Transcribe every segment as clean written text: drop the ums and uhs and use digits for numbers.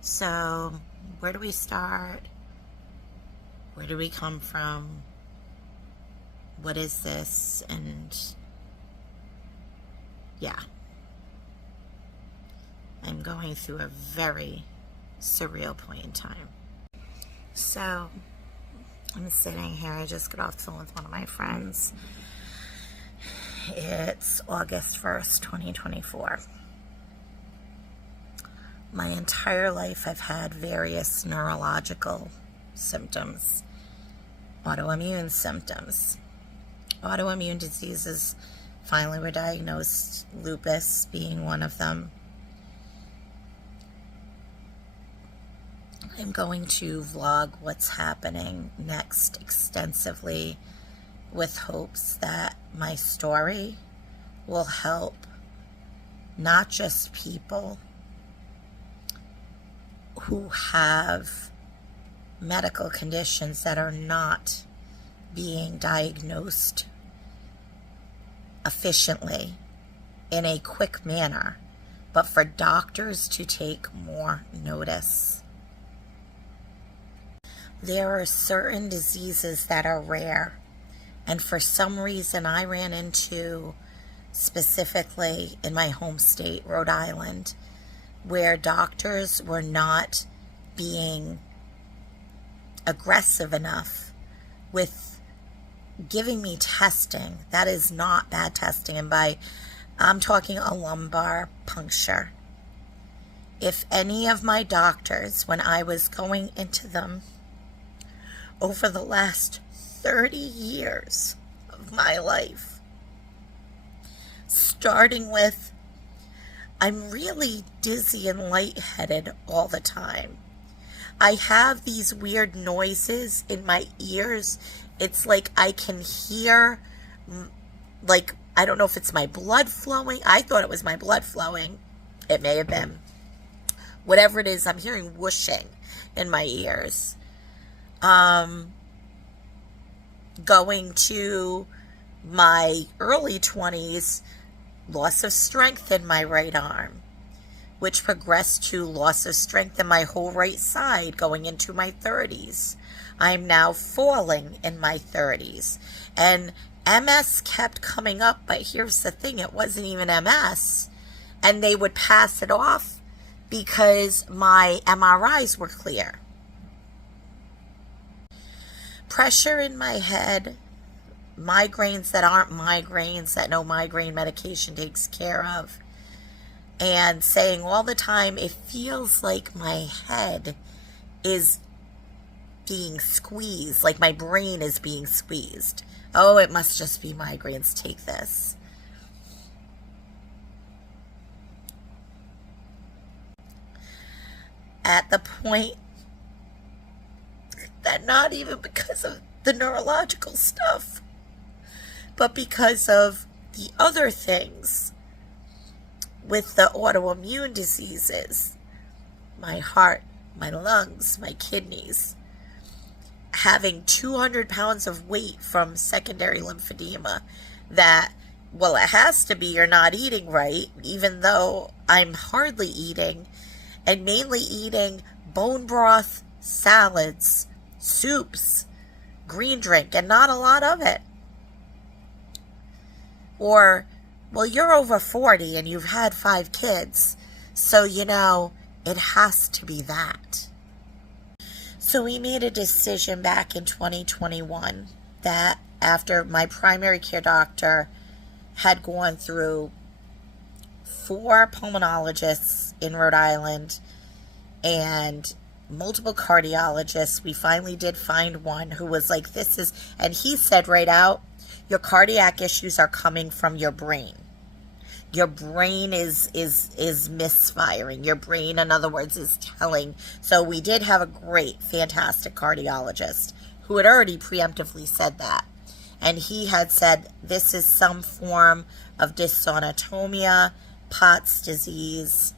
So, where do we start? Where do we come from? What is this? And yeah, I'm going through a very surreal point in time. So, I'm sitting here. I just got off the phone with one of my friends. It's August 1st, 2024. My entire life I've had various neurological symptoms, autoimmune symptoms. Autoimmune diseases finally were diagnosed, lupus being one of them. I'm going to vlog what's happening next extensively with hopes that my story will help not just people who have medical conditions that are not being diagnosed efficiently in a quick manner, but for doctors to take more notice. There are certain diseases that are rare, and for some reason I ran into, specifically in my home state, Rhode Island, where doctors were not being aggressive enough with giving me testing. That is not bad testing, and I'm talking a lumbar puncture. If any of my doctors, when I was going into them over the last 30 years of my life, starting with, I'm really dizzy and lightheaded all the time. I have these weird noises in my ears. It's like I can hear, like, I don't know if it's my blood flowing. I thought it was my blood flowing. It may have been. Whatever it is, I'm hearing whooshing in my ears. Going to my early 20s, loss of strength in my right arm, which progressed to loss of strength in my whole right side going into my 30s. I'm now falling in my 30s. And MS kept coming up, but here's the thing, it wasn't even MS. And they would pass it off because my MRIs were clear. Pressure in my head, migraines that aren't migraines, that no migraine medication takes care of, and saying all the time, it feels like my head is being squeezed, like my brain is being squeezed. Oh, it must just be migraines, take this. At the point that not even because of the neurological stuff, but because of the other things with the autoimmune diseases, my heart, my lungs, my kidneys, having 200 pounds of weight from secondary lymphedema that, well, it has to be you're not eating right, even though I'm hardly eating, and mainly eating bone broth, salads, soups, green drink, and not a lot of it. Or, well, you're over 40 and you've had 5 kids, so you know, it has to be that. So we made a decision back in 2021 that after my primary care doctor had gone through 4 pulmonologists in Rhode Island and multiple cardiologists, we finally did find one who was like, this is, and he said right out, your cardiac issues are coming from your brain. Your brain is misfiring. Your brain, in other words, is telling. So we did have a great, fantastic cardiologist who had already preemptively said that. And he had said, this is some form of dysautonomia, Pott's disease.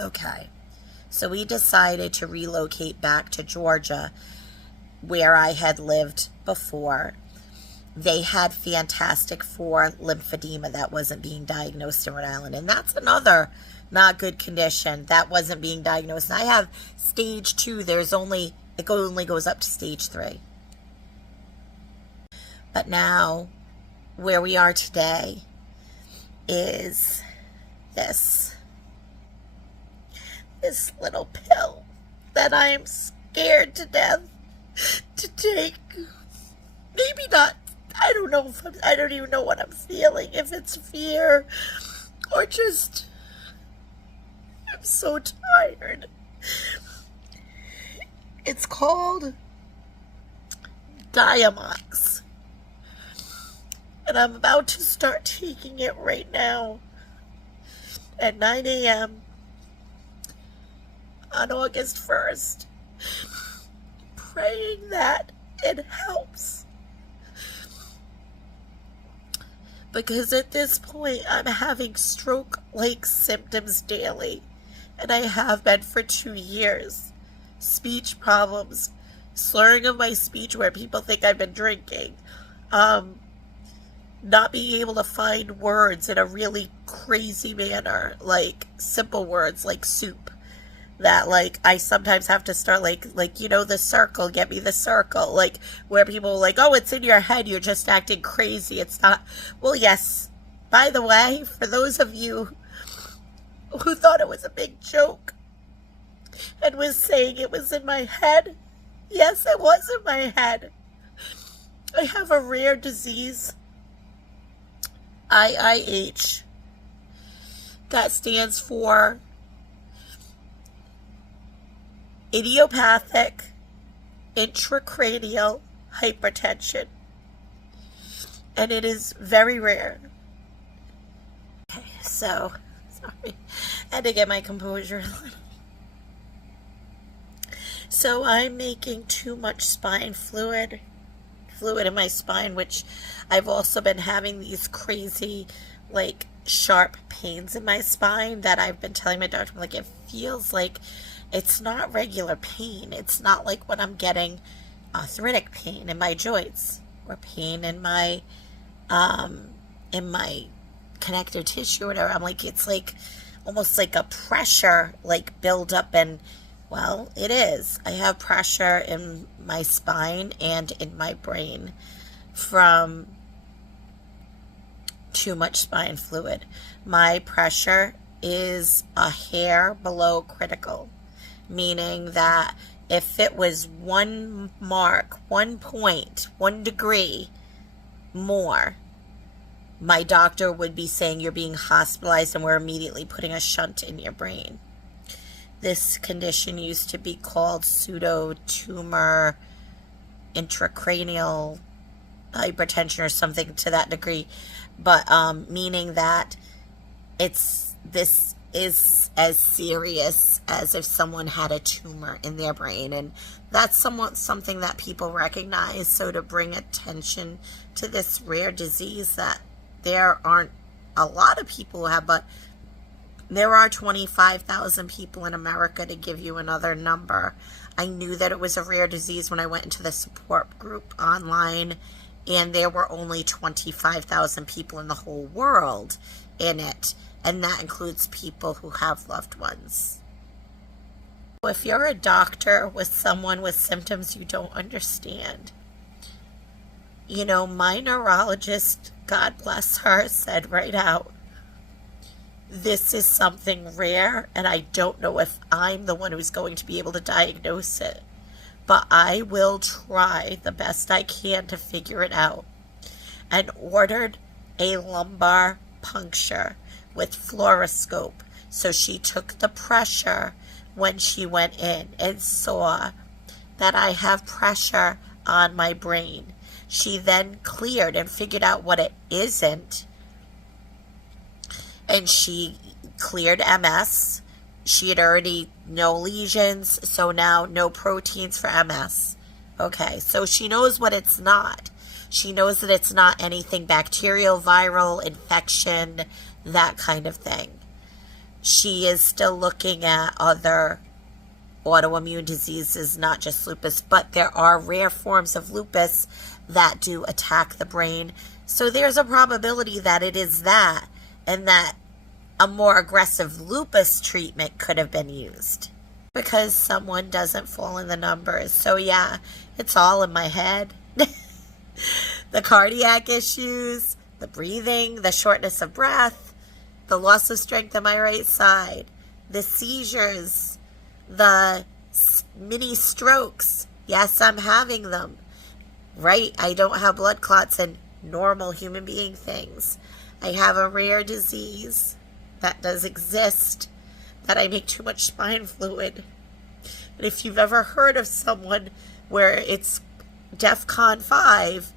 Okay. So we decided to relocate back to Georgia, where I had lived before. they had fantastic for lymphedema that wasn't being diagnosed in Rhode Island. And that's another not good condition that wasn't being diagnosed. And I have stage 2. It only goes up to stage 3. But now, where we are today is this little pill that I am scared to death to take. Maybe not. I don't even know what I'm feeling. If it's fear or just, I'm so tired. It's called Diamox. And I'm about to start taking it right now at 9 a.m. on August 1st, praying that it helps. Because at this point, I'm having stroke-like symptoms daily, and I have been for 2 years. Speech problems, slurring of my speech where people think I've been drinking, not being able to find words in a really crazy manner, like simple words like soup, that like I sometimes have to start like the circle, get me the circle, like where people are like, oh, it's in your head, you're just acting crazy. It's not. Well, yes, by the way, for those of you who thought it was a big joke and was saying it was in my head, yes, it was in my head. I have a rare disease, IIH, that stands for Idiopathic Intracranial Hypertension, and it is very rare. Okay, so, sorry, I had to get my composure. So I'm making too much spine fluid in my spine, which I've also been having these crazy, like, sharp pains in my spine that I've been telling my doctor, like, it feels like it's not regular pain. It's not like when I'm getting arthritic pain in my joints or pain in my connective tissue or whatever. I'm like, it's like almost like a pressure like build up, and well, it is. I have pressure in my spine and in my brain from too much spine fluid. My pressure is a hair below critical, meaning that if it was 1 mark, 1 point, 1 degree more, my doctor would be saying you're being hospitalized and we're immediately putting a shunt in your brain. This condition used to be called pseudotumor intracranial hypertension or something to that degree, but meaning that this is as serious as if someone had a tumor in their brain, and that's something that people recognize. So to bring attention to this rare disease that there aren't a lot of people who have, but there are 25,000 people in America, to give you another number. I knew that it was a rare disease when I went into the support group online, and there were only 25,000 people in the whole world in it. And that includes people who have loved ones. If you're a doctor with someone with symptoms you don't understand, you know, my neurologist, God bless her, said right out, this is something rare, and I don't know if I'm the one who's going to be able to diagnose it, but I will try the best I can to figure it out, and ordered a lumbar puncture with fluoroscope. So she took the pressure when she went in and saw that I have pressure on my brain. She then cleared and figured out what it isn't, and she cleared MS. She had already no lesions, so now no proteins for MS. Okay, so she knows what it's not. She knows that it's not anything bacterial, viral, infection, that kind of thing. She is still looking at other autoimmune diseases, not just lupus, but there are rare forms of lupus that do attack the brain. So there's a probability that it is that, and that a more aggressive lupus treatment could have been used because someone doesn't fall in the numbers. So yeah, it's all in my head. The cardiac issues, the breathing, the shortness of breath, the loss of strength on my right side, the seizures, the mini strokes. Yes, I'm having them. Right? I don't have blood clots and normal human being things. I have a rare disease that does exist, that I make too much spine fluid. And if you've ever heard of someone where it's DEFCON 5,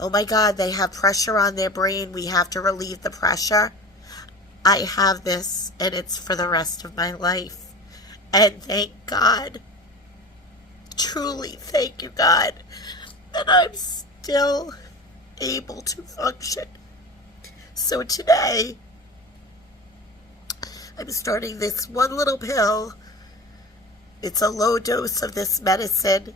oh my God, they have pressure on their brain, we have to relieve the pressure. I have this, and it's for the rest of my life. And thank God, truly thank you, God, that I'm still able to function. So today, I'm starting this one little pill. It's a low dose of this medicine.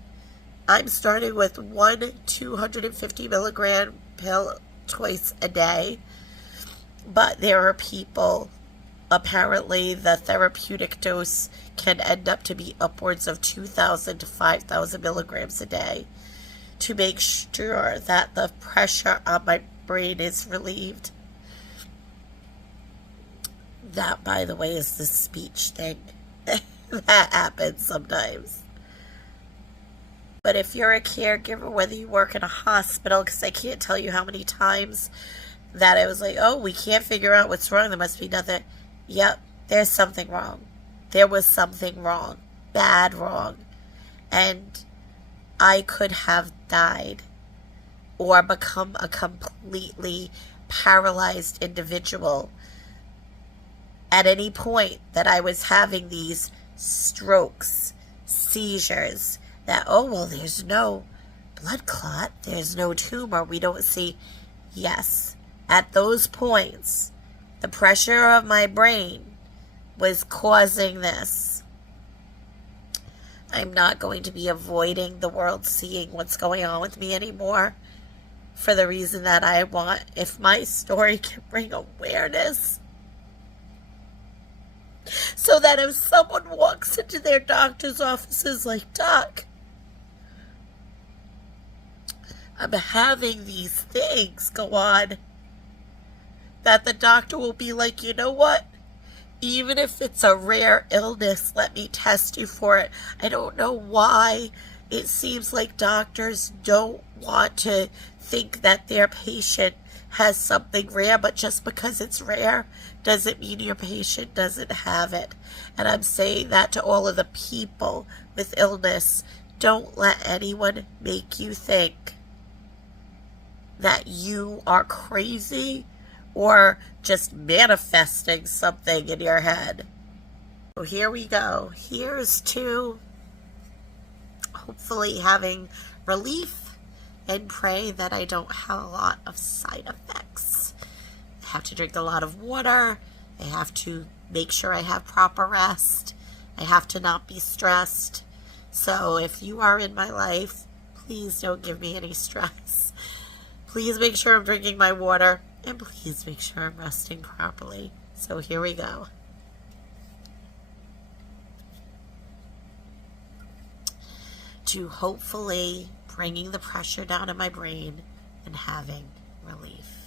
I'm starting with one 250 milligram pill twice a day. But there are people, apparently the therapeutic dose can end up to be upwards of 2,000 to 5,000 milligrams a day to make sure that the pressure on my brain is relieved. That, by the way, is the speech thing. That happens sometimes. But if you're a caregiver, whether you work in a hospital, because I can't tell you how many times that I was like, oh, we can't figure out what's wrong. There must be nothing. Yep, there's something wrong. There was something wrong. Bad wrong. And I could have died or become a completely paralyzed individual at any point that I was having these strokes, seizures, that, oh, well, there's no blood clot, there's no tumor, we don't see. Yes, at those points, the pressure of my brain was causing this. I'm not going to be avoiding the world seeing what's going on with me anymore for the reason that I want, if my story can bring awareness, so that if someone walks into their doctor's offices like, Doc, I'm having these things go on, that the doctor will be like, you know what? Even if it's a rare illness, let me test you for it. I don't know why it seems like doctors don't want to think that their patient has something rare, but just because it's rare doesn't mean your patient doesn't have it. And I'm saying that to all of the people with illness. Don't let anyone make you think that you are crazy or just manifesting something in your head. So here we go. Here's to hopefully having relief, and pray that I don't have a lot of side effects. I have to drink a lot of water. I have to make sure I have proper rest. I have to not be stressed. So if you are in my life, please don't give me any stress. Please make sure I'm drinking my water, and please make sure I'm resting properly. So here we go. To hopefully bringing the pressure down in my brain and having relief.